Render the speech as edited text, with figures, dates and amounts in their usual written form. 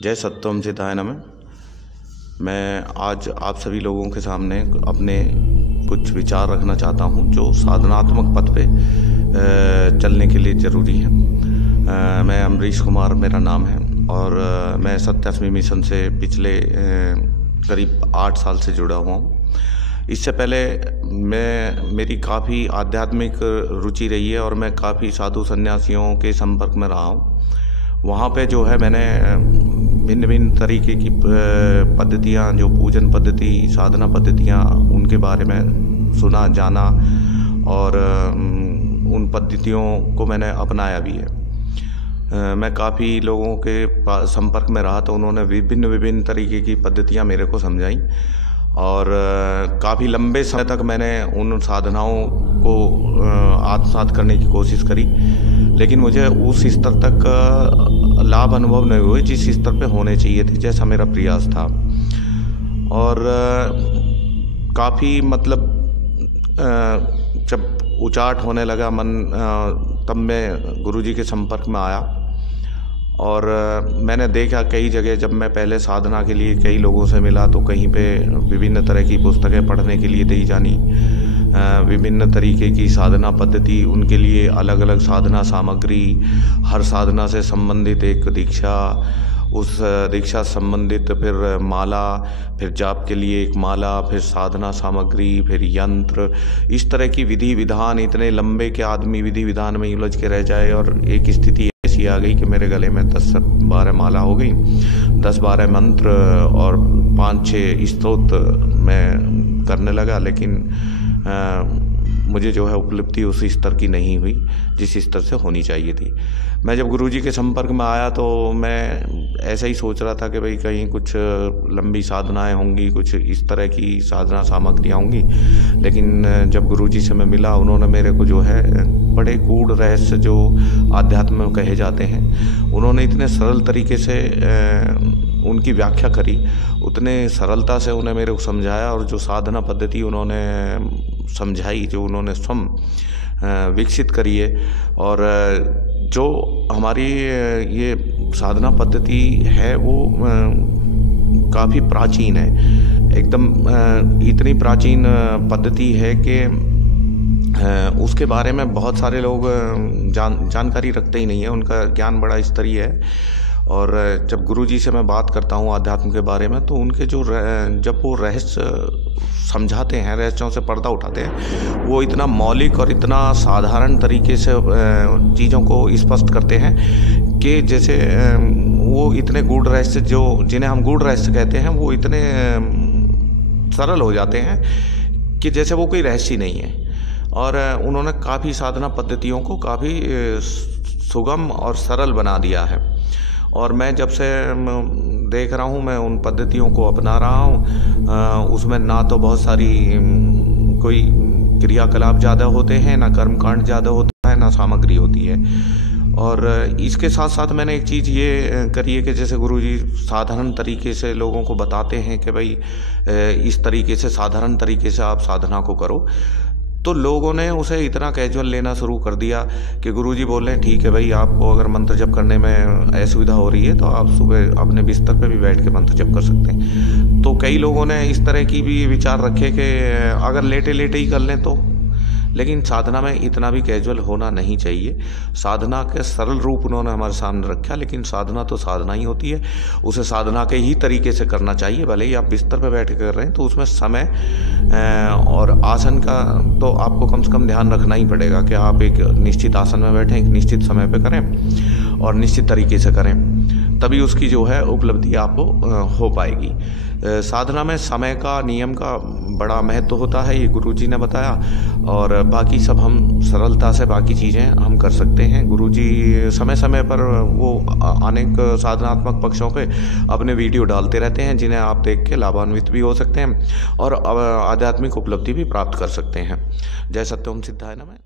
जय सत्यम सिद्धाय नमः। मैं आज आप सभी लोगों के सामने अपने कुछ विचार रखना चाहता हूं जो साधनात्मक पथ पे चलने के लिए ज़रूरी है। मैं अमरीश कुमार मेरा नाम है और मैं सत्यास्मी मिशन से पिछले करीब 8 साल से जुड़ा हुआ हूँ। इससे पहले मेरी काफ़ी आध्यात्मिक रुचि रही है और मैं काफ़ी साधु सन्यासियों के संपर्क में रहा हूँ। वहाँ पे जो है मैंने भिन्न भिन्न तरीके की पद्धतियाँ, जो पूजन पद्धति, साधना पद्धतियाँ, उनके बारे में सुना, जाना और उन पद्धतियों को मैंने अपनाया भी है। मैं काफ़ी लोगों के संपर्क में रहा तो उन्होंने विभिन्न तरीके की पद्धतियाँ मेरे को समझाई और काफ़ी लंबे समय तक मैंने उन साधनाओं को आत्मसात करने की कोशिश करी, लेकिन मुझे उस स्तर तक लाभ अनुभव नहीं हुए जिस स्तर पे होने चाहिए थे, जैसा मेरा प्रयास था। और काफ़ी मतलब जब उचाट होने लगा मन, तब मैं गुरुजी के संपर्क में आया और मैंने देखा कई जगह, जब मैं पहले साधना के लिए कई लोगों से मिला तो कहीं पे विभिन्न तरह की पुस्तकें पढ़ने के लिए दी जानी, विभिन्न तरीके की साधना पद्धति, उनके लिए अलग अलग साधना सामग्री, हर साधना से संबंधित एक दीक्षा, उस दीक्षा संबंधित फिर माला, फिर जाप के लिए एक माला, फिर साधना सामग्री, फिर यंत्र, इस तरह की विधि विधान इतने लंबे कि आदमी विधि विधान में उलझ के रह जाए। और एक स्थिति ऐसी आ गई कि मेरे गले में 10-12 माला हो गई, 10-12 मंत्र और 5-6 स्तोत्र मैं करने लगा, लेकिन मुझे जो है उपलब्धि उस स्तर की नहीं हुई जिस स्तर से होनी चाहिए थी। मैं जब गुरुजी के संपर्क में आया तो मैं ऐसा ही सोच रहा था कि भाई कहीं कुछ लंबी साधनाएं होंगी, कुछ इस तरह की साधना सामग्रियाँ होंगी, लेकिन जब गुरुजी से मैं मिला, उन्होंने मेरे को जो है बड़े गूढ़ रहस्य जो आध्यात्म में कहे जाते हैं, उन्होंने इतने सरल तरीके से उनकी व्याख्या करी, उतने सरलता से उन्हें मेरे को समझाया और जो साधना पद्धति उन्होंने समझाई, जो उन्होंने स्वयं विकसित करी है, और जो हमारी ये साधना पद्धति है वो काफ़ी प्राचीन है, एकदम इतनी प्राचीन पद्धति है कि उसके बारे में बहुत सारे लोग जानकारी रखते ही नहीं है, उनका ज्ञान बड़ा स्तरीय है। और जब गुरुजी से मैं बात करता हूँ आध्यात्म के बारे में तो उनके जो जब वो रहस्य समझाते हैं, रहस्यों से पर्दा उठाते हैं, वो इतना मौलिक और इतना साधारण तरीके से चीज़ों को स्पष्ट करते हैं कि जैसे वो इतने गूढ़ रहस्य, जो जिन्हें हम गूढ़ रहस्य कहते हैं, वो इतने सरल हो जाते हैं कि जैसे वो कोई रहस्य ही नहीं है। और उन्होंने काफ़ी साधना पद्धतियों को काफ़ी सुगम और सरल बना दिया है। और मैं जब से देख रहा हूँ, मैं उन पद्धतियों को अपना रहा हूँ, उसमें ना तो बहुत सारी कोई क्रियाकलाप ज़्यादा होते हैं, ना कर्मकांड ज़्यादा होता है, ना सामग्री होती है। और इसके साथ साथ मैंने एक चीज़ ये करी है कि जैसे गुरुजी साधारण तरीके से लोगों को बताते हैं कि भाई इस तरीके से, साधारण तरीके से आप साधना को करो, तो लोगों ने उसे इतना कैजुअल लेना शुरू कर दिया कि गुरुजी बोल रहे हैं ठीक है भाई, आपको अगर मंत्र जप करने में असुविधा हो रही है तो आप सुबह अपने बिस्तर पे भी बैठ के मंत्र जप कर सकते हैं। तो कई लोगों ने इस तरह की भी विचार रखे कि अगर लेटे लेटे ही कर लें तो, लेकिन साधना में इतना भी कैजुअल होना नहीं चाहिए। साधना के सरल रूप उन्होंने हमारे सामने रखा, लेकिन साधना तो साधना ही होती है, उसे साधना के ही तरीके से करना चाहिए। भले ही आप बिस्तर पर बैठ कर रहे हैं तो उसमें समय और आसन का तो आपको कम से कम ध्यान रखना ही पड़ेगा कि आप एक निश्चित आसन में बैठें, एक निश्चित समय पर करें और निश्चित तरीके से करें, तभी उसकी जो है उपलब्धि आपको हो पाएगी। साधना में समय का, नियम का बड़ा महत्व होता है, ये गुरुजी ने बताया, और बाकी सब हम सरलता से बाकी चीज़ें हम कर सकते हैं। गुरुजी समय समय पर वो अनेक साधनात्मक पक्षों पे अपने वीडियो डालते रहते हैं, जिन्हें आप देख के लाभान्वित भी हो सकते हैं और आध्यात्मिक उपलब्धि भी प्राप्त कर सकते हैं। जय सत्यम सिद्धाय नमः।